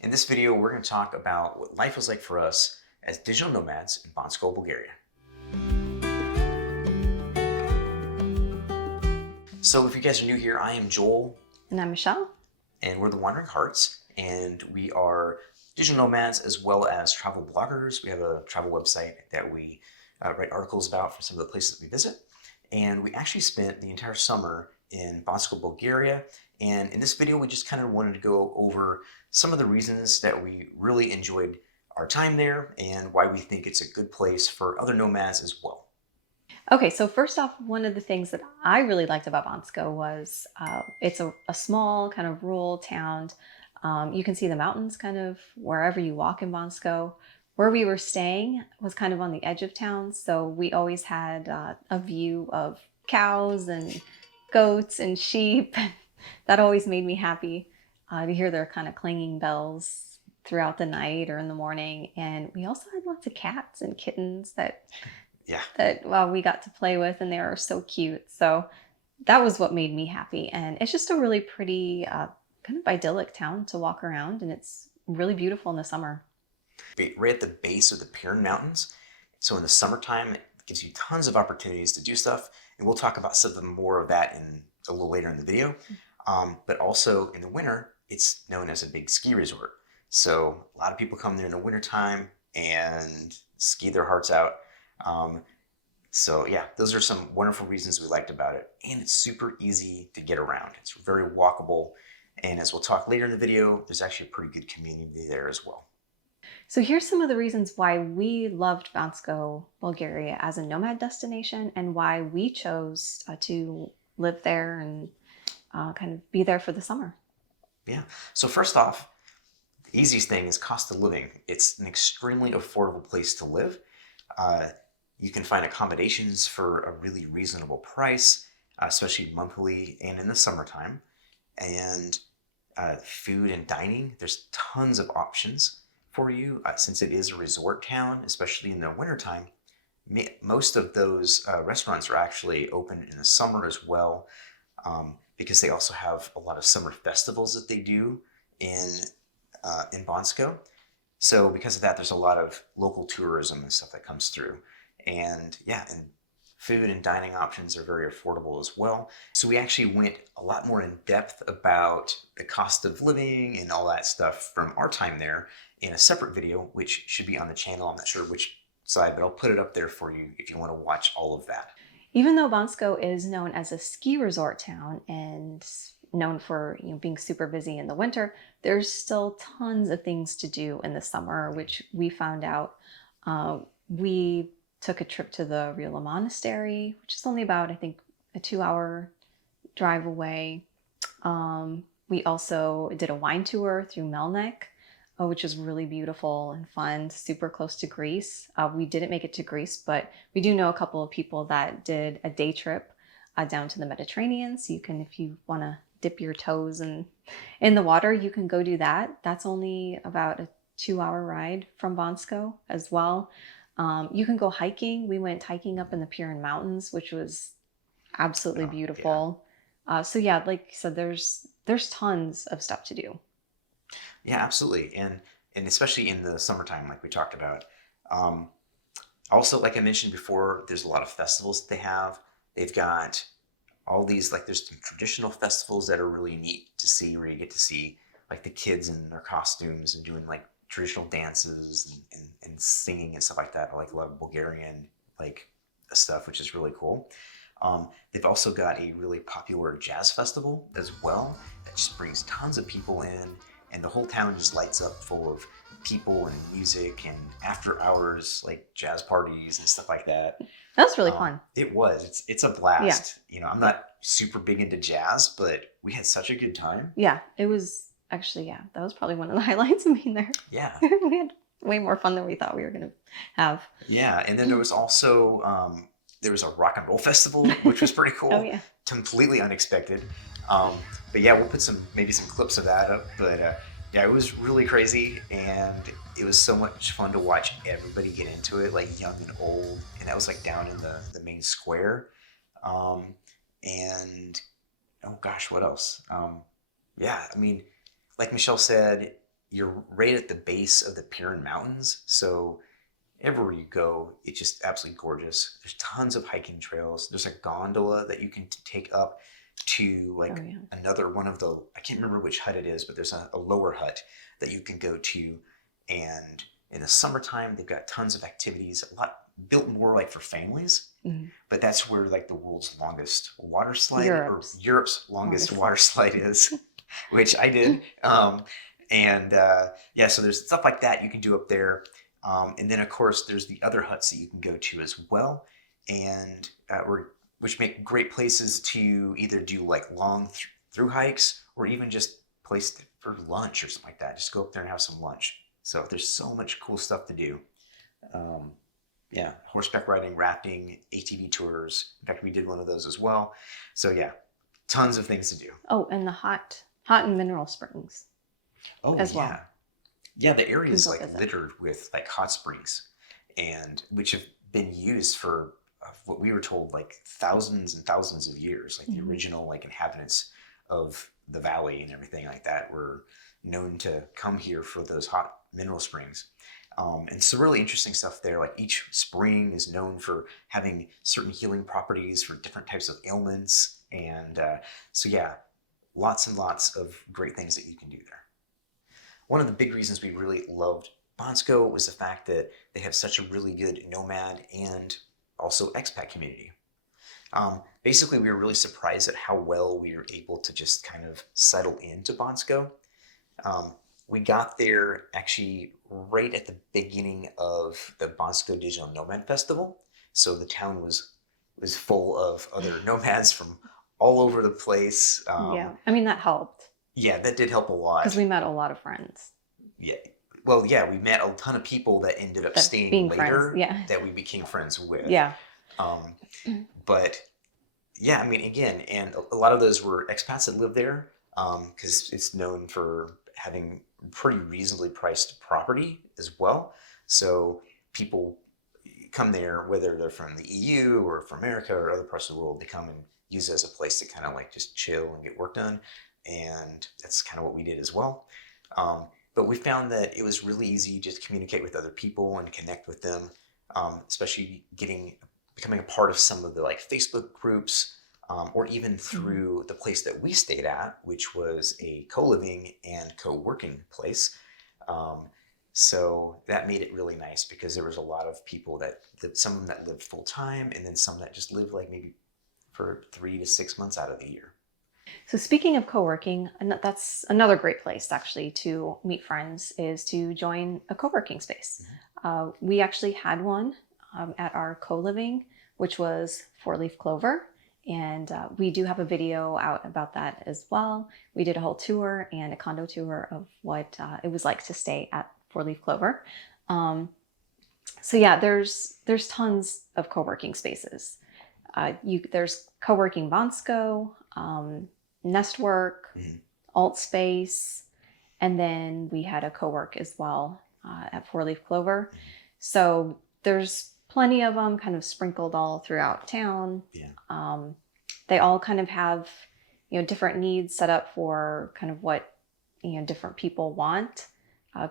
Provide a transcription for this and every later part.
In this video, we're going to talk about what life was like for us as digital nomads in Bansko, Bulgaria. So if you guys are new here, I am Joel. And I'm Michelle. And we're the Wandering Hearts. And we are digital nomads as well as travel bloggers. We have a travel website that we write articles about for some of the places that we visit. And we actually spent the entire summer in Bansko, Bulgaria. And in this video, we just kind of wanted to go over some of the reasons that we really enjoyed our time there and why we think it's a good place for other nomads as well. Okay, so first off, one of the things that I really liked about Bansko was it's a small kind of rural town. You can see the mountains kind of wherever you walk in Bansko. Where we were staying was kind of on the edge of town, so we always had a view of cows and goats and sheep. That always made me happy to hear their kind of clanging bells throughout the night or in the morning. And we also had lots of cats and kittens Yeah, that we got to play with, and they were so cute. So that was what made me happy. And it's just a really pretty, kind of idyllic town to walk around, and it's really beautiful in the summer. right at the base of the Pirin Mountains. So in the summertime, it gives you tons of opportunities to do stuff. And we'll talk about some of the more of that in a little later in the video. But also in the winter, it's known as a big ski resort. So a lot of people come there in the wintertime and ski their hearts out. So yeah, those are some wonderful reasons we liked about it. And it's super easy to get around. It's very walkable. And as we'll talk later in the video, there's actually a pretty good community there as well. So here's some of the reasons why we loved Bansko, Bulgaria as a nomad destination, and why we chose to live there and kind of be there for the summer. Yeah. So first off, the easiest thing is cost of living. It's an extremely affordable place to live. Uh, you can find accommodations for a really reasonable price, especially monthly and in the summertime. And food and dining, there's tons of options for you since it is a resort town, especially in the wintertime. Most of those restaurants are actually open in the summer as well, because they also have a lot of summer festivals that they do in Bansko. So because of that, there's a lot of local tourism and stuff that comes through. And yeah, and food and dining options are very affordable as well. So we actually went a lot more in depth about the cost of living and all that stuff from our time there in a separate video, which should be on the channel. I'm not sure which side, but I'll put it up there for you if you want to watch all of that. Even though Bansko is known as a ski resort town and known for being super busy in the winter, there's still tons of things to do in the summer, which we found out. We took a trip to the Rila Monastery, which is only about, I think, a 2-hour drive away. We also did a wine tour through Melnik, which is really beautiful and fun, super close to Greece. We didn't make it to Greece, but we do know a couple of people that did a day trip down to the Mediterranean. So you can, if you want to dip your toes in the water, you can go do that. That's only about a 2-hour ride from Bansko as well. You can go hiking. We went hiking up in the Pirin Mountains, which was absolutely beautiful. Yeah. So yeah, like I said, there's tons of stuff to do. Yeah, absolutely. And especially in the summertime, like we talked about. Also, like I mentioned before, there's a lot of festivals that they have. They've got all these, like there's some traditional festivals that are really neat to see, where you get to see like the kids in their costumes and doing like traditional dances and singing and stuff like that. I like a lot of Bulgarian like stuff, which is really cool. They've also got a really popular jazz festival as well that just brings tons of people in, and the whole town just lights up full of people and music and after hours like jazz parties and stuff like that. That was really fun. It was. It's a blast. You know, I'm not super big into jazz, but we had such a good time. Yeah, it was actually, yeah, that was probably one of the highlights of being there. Yeah. We had way more fun than we thought we were going to have. Yeah, and then there was also there was a rock and roll festival, which was pretty cool. Oh, yeah. Completely unexpected. But yeah, we'll put maybe some clips of that up. But yeah, it was really crazy, and it was so much fun to watch everybody get into it, like young and old. And that was like down in the main square. And oh gosh, what else? Yeah, I mean, like Michelle said, you're right at the base of the Pirin Mountains. So everywhere you go, it's just absolutely gorgeous. There's tons of hiking trails. There's a gondola that you can take up to Oh like yeah. another one of the, I can't remember which hut it is, but there's a lower hut that you can go to. And in the summertime, they've got tons of activities, a lot built more like for families. Mhm. But that's where like the world's longest water slide or Europe's Europe's longest longest. water slide is, which I did. And yeah, so there's stuff like that you can do up there. And then of course there's the other huts that you can go to as well, and which make great places to either do like long through hikes or even just place for lunch or something like that. Just go up there and have some lunch. So there's so much cool stuff to do. Um, yeah, horseback riding, rafting, ATV tours. In fact, we did one of those as well. So yeah, tons of things to do. Oh, and the hot and mineral springs Oh as yeah, well. yeah. The You area can is go like visit. littered with like hot springs, and which have been used for what we were told like thousands and thousands of years. Like the Mhm. original like inhabitants of the valley and everything like that were known to come here for those hot mineral springs. And some really interesting stuff there. Like each spring is known for having certain healing properties for different types of ailments. And so, yeah, lots and lots of great things that you can do there. One of the big reasons we really loved Bonsko was the fact that they have such a really good nomad and also expat community. Basically, we were really surprised at how well we were able to just kind of settle into Bonsko. Um, we got there actually right at the beginning of the Bonsko Digital Nomad Festival, so the town was full of other nomads from all over the place. Yeah, I mean that helped Yeah, that did help a because lot. we met a lot of friends. Yeah, well, yeah, we met a ton of people that ended up That staying being friends, later yeah, that we became friends with. yeah. Um, but yeah, I mean, again, and a lot of those were expats that lived there because it's known for having pretty reasonably priced property as well. So people come there, whether they're from the EU or from America or other parts of the world, they come and use it as a place to kind of like just chill and get work done. And that's kind of what we did as well. Um, but we found that it was really easy just to communicate with other people and connect with them, especially becoming a part of some of the like Facebook groups, or even Mhm. through the place that we stayed at, which was a co-living and co-working place. Um, so that made it really nice because there was a lot of people some of them that lived full time, and then some that just lived like maybe for 3 to 6 months out of the year. So speaking of co-working, that's another great place actually to meet friends is to join a co-working space. Mhm. We actually had one at our co-living, which was Four Leaf Clover. And we do have a video out about that as well. We did a whole tour and a condo tour of what it was like to stay at Four Leaf Clover. Um, so yeah, there's tons of co-working spaces. There's co-working Bonsko, Nestwork, Mhm. Altspace, and then we had a co-work as well at Four Leaf Clover. Mhm. So there's plenty of them kind of sprinkled all throughout town. Yeah. Um, they all kind of have, different needs set up for kind of what, different people want.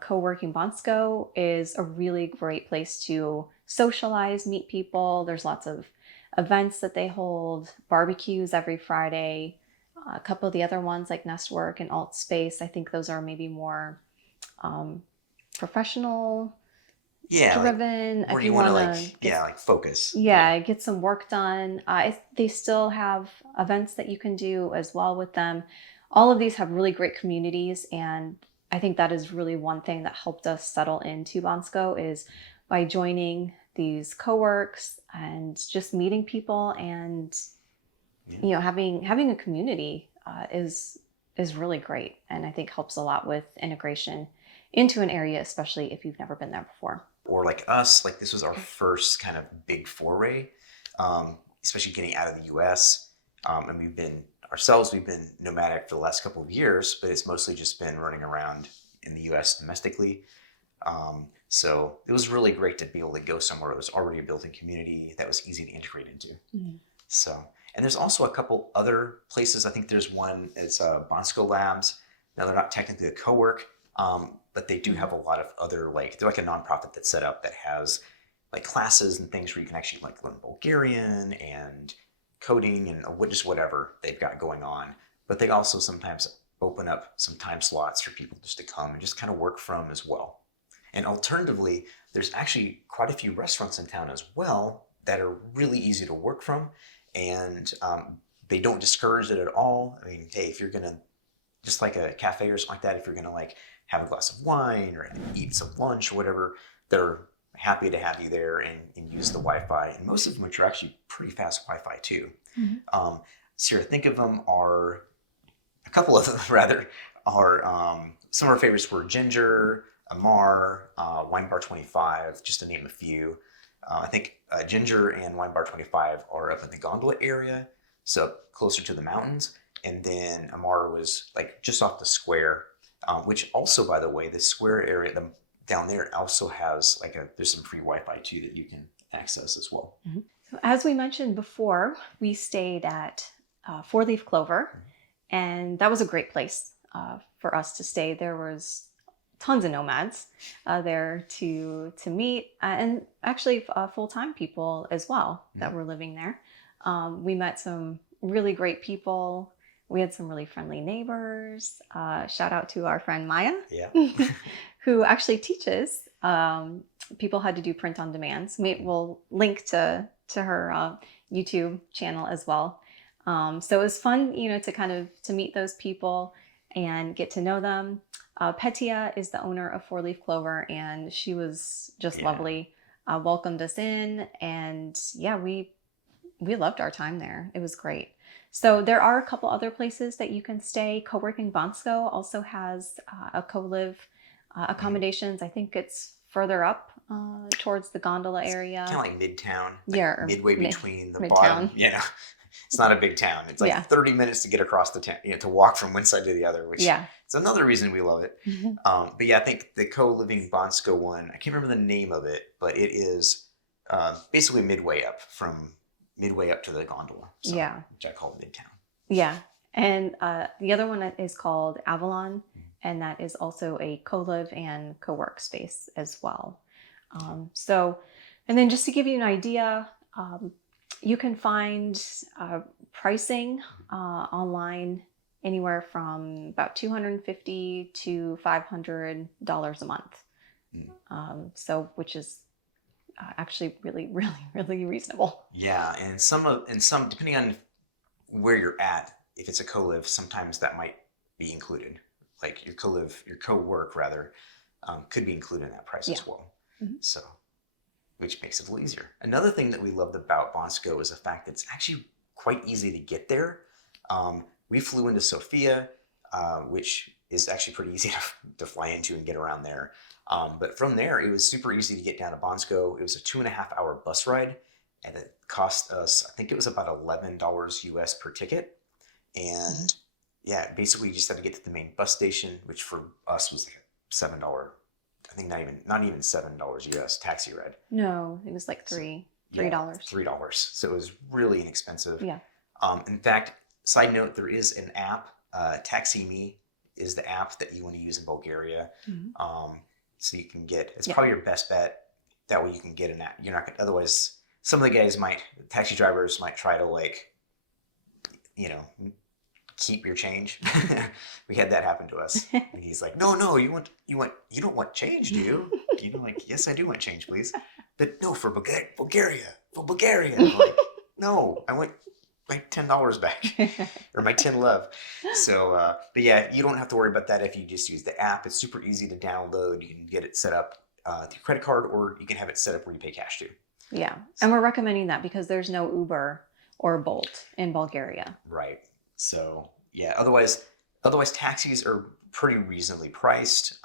Co-working Bonsko is a really great place to socialize, meet people. There's lots of events that they hold, barbecues every Friday. A couple of the other ones like Nestwork and Altspace, I think those are maybe more um, professional Yeah, like driven. where If you you want to want like, to yeah, like focus. Yeah. yeah, get some work done. They still have events that you can do as well with them. All of these have really great communities, and I think that is really one thing that helped us settle into Bonsko is by joining these co-works and just meeting people and Yeah. having a community is really great, and I think helps a lot with integration into an area, especially if you've never been there before. Or like us, like this was our first kind of big foray, especially getting out of the US. And we've been nomadic for the last couple of years, but it's mostly just been running around in the US domestically. So it was really great to be able to go somewhere that was already a built in community that was easy to integrate into. Mhm. So, and there's also a couple other places. I think there's one, it's Bonsco Labs. Now, they're not technically a co work, but they do have a lot of other, like, they're like a nonprofit that's set up that has like classes and things where you can actually like learn Bulgarian and coding and just whatever they've got going on. But they also sometimes open up some time slots for people just to come and just kind of work from as well. And alternatively, there's actually quite a few restaurants in town as well that are really easy to work from, and they don't discourage it at all. I mean, hey, if you're gonna, just like a cafe or something like that, if you're gonna like have a glass of wine or eat some lunch or whatever, they're happy to have you there and use the Wi-Fi. And most of them are actually pretty fast Wi-Fi too. So think of them are, a couple of them rather, are some of our favorites were Ginger, Amar, Wine Bar 25, just to name a few. I think Ginger and Wine Bar 25 are up in the Gondola area, so closer to the mountains. And then Amar was like just off the square, which also, by the way, the square area down there also has like there's some free Wi-Fi too that you can access as well. So as we mentioned before, we stayed at Four Leaf Clover, and that was a great place for us to stay. There was tons of nomads there to meet, and actually full-time people as well that were living there. We met some really great people. We had some really friendly neighbors. Shout out to our friend Maya, who actually teaches people how to do print on demand. So we'll link to her YouTube channel as well. So it was fun, to meet those people and get to know them. Petia is the owner of Four Leaf Clover, and she was just lovely. Welcomed us in, and we loved our time there. It was great. So there are a couple other places that you can stay. Co-working Bansko also has a co-live accommodations. I think it's further up towards the Gondola area. Kind of like Midtown. Midway between the Midtown. bottom. Yeah. It's not a big town. It's like 30 minutes to get across the town, to walk from one side to the other, which it's another reason we love it. But I think the co-living Bansko one, I can't remember the name of it, but it is basically midway up to the gondola. So, which I call Midtown. Yeah. And the other one is called Avalon, and that is also a co-live and co-work space as well. And then just to give you an idea, you can find pricing online anywhere from about $250 to $500 a month. Which is actually really, really, really reasonable. Yeah, and some depending on where you're at, if it's a co-live, sometimes that might be included. Like your co-work rather, could be included in that price as well. So, which makes it a little easier. Another thing that we loved about Bansko is the fact that it's actually quite easy to get there. We flew into Sofia, which is actually pretty easy to fly into and get around there. But from there, it was super easy to get down to Bansko. It was a 2.5-hour bus ride, and it cost us, I think it was about $11 US per ticket. And basically you just had to get to the main bus station, which for us was like a $7, I think not even $7 US taxi ride. No, it was like $3. $3. So it was really inexpensive. Yeah. In fact, side note, there is an app, TaxiMe is the app that you want to use in Bulgaria. So you can it's probably your best bet. That way you can get an app. You're not gonna, otherwise some of the taxi drivers might try to keep your change. We had that happen to us. And he's like, no, you don't want change, do you? Yes, I do want change, please. But no, for Bulgaria. I'm like, no, I want my $10 back or my 10 lev. So, but you don't have to worry about that if you just use the app. It's super easy to download. You can get it set up through credit card, or you can have it set up where you pay cash too. Yeah. And we're recommending that because there's no Uber or Bolt in Bulgaria. Right. So otherwise taxis are pretty reasonably priced.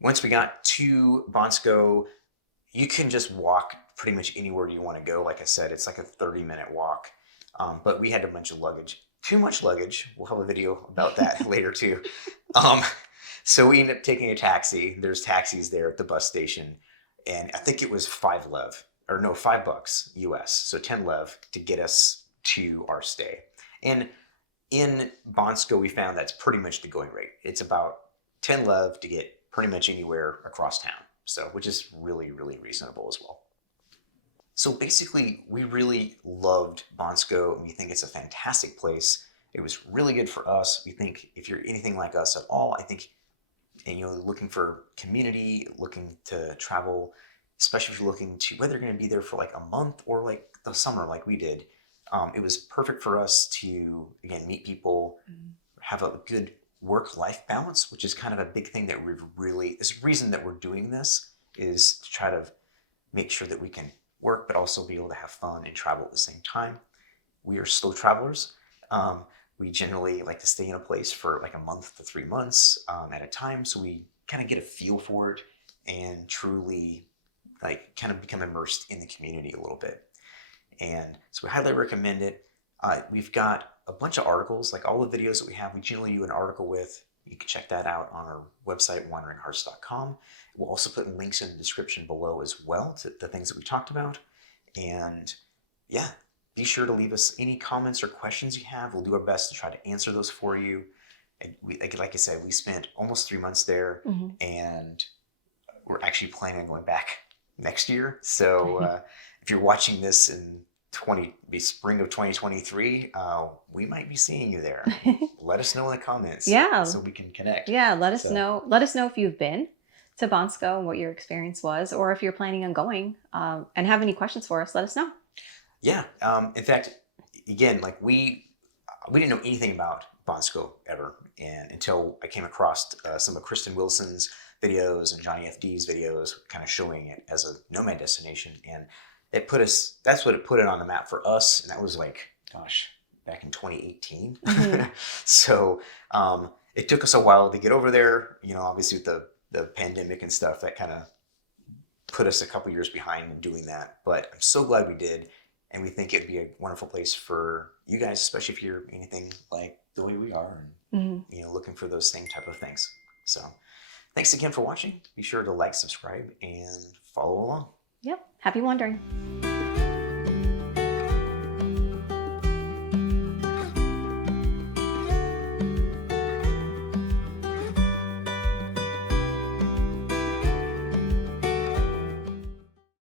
Once we got to Bansko, you can just walk pretty much anywhere you want to go. Like I said, it's like a 30-minute walk. But we had a bunch of luggage, too much luggage. We'll have a video about that later too. So we ended up taking a taxi. There's taxis there at the bus station. And I think it was $5 US. So 10 lev to get us to our stay. And in Bansko, we found that's pretty much the going rate. It's about 10 lev to get pretty much anywhere across town. So, which is really, really reasonable as well. So basically, we really loved Bonsko, and we think it's a fantastic place. It was really good for us. We think if you're anything like us at all, I think, and, looking for community, looking to travel, especially if you're looking to whether you're going to be there for like a month or like the summer, like we did. It was perfect for us to again meet people, have a good work-life balance, which is kind of a big thing that we've really. Is the reason that we're doing this is to try to make sure that we can work, but also be able to have fun and travel at the same time. We are slow travelers. We generally like to stay in a place for like a month to 3 months at a time, so we kind of get a feel for it and truly like kind of become immersed in the community a little bit. And so we highly recommend it. We've got a bunch of articles, like all the videos that we have, we generally do an article with. You can check that out on our website, wanderinghearts.com. We'll also put links in the description below as well to the things that we talked about. And yeah, be sure to leave us any comments or questions you have. We'll do our best to try to answer those for you. And like I said, we spent almost 3 months there, and we're actually planning on going back next year. So if you're watching this in spring of 2023, we might be seeing you there. Let us know in the comments, so we can connect. Yeah, let us know. Let us know if you've been to Bonsko and what your experience was, or if you're planning on going and have any questions for us. Let us know. Yeah. In fact, again, like we didn't know anything about Bonsko ever, and until I came across some of Kristen Wilson's videos and Johnny FD's videos, kind of showing it as a nomad destination, and that's what it put it on the map for us. And that was like, gosh, back in 2018. So it took us a while to get over there. Obviously with the pandemic and stuff, that kind of put us a couple years behind in doing that. But I'm so glad we did. And we think it'd be a wonderful place for you guys, especially if you're anything like the way we are and looking for those same type of things. So thanks again for watching. Be sure to like, subscribe, and follow along. Yep. Happy wandering.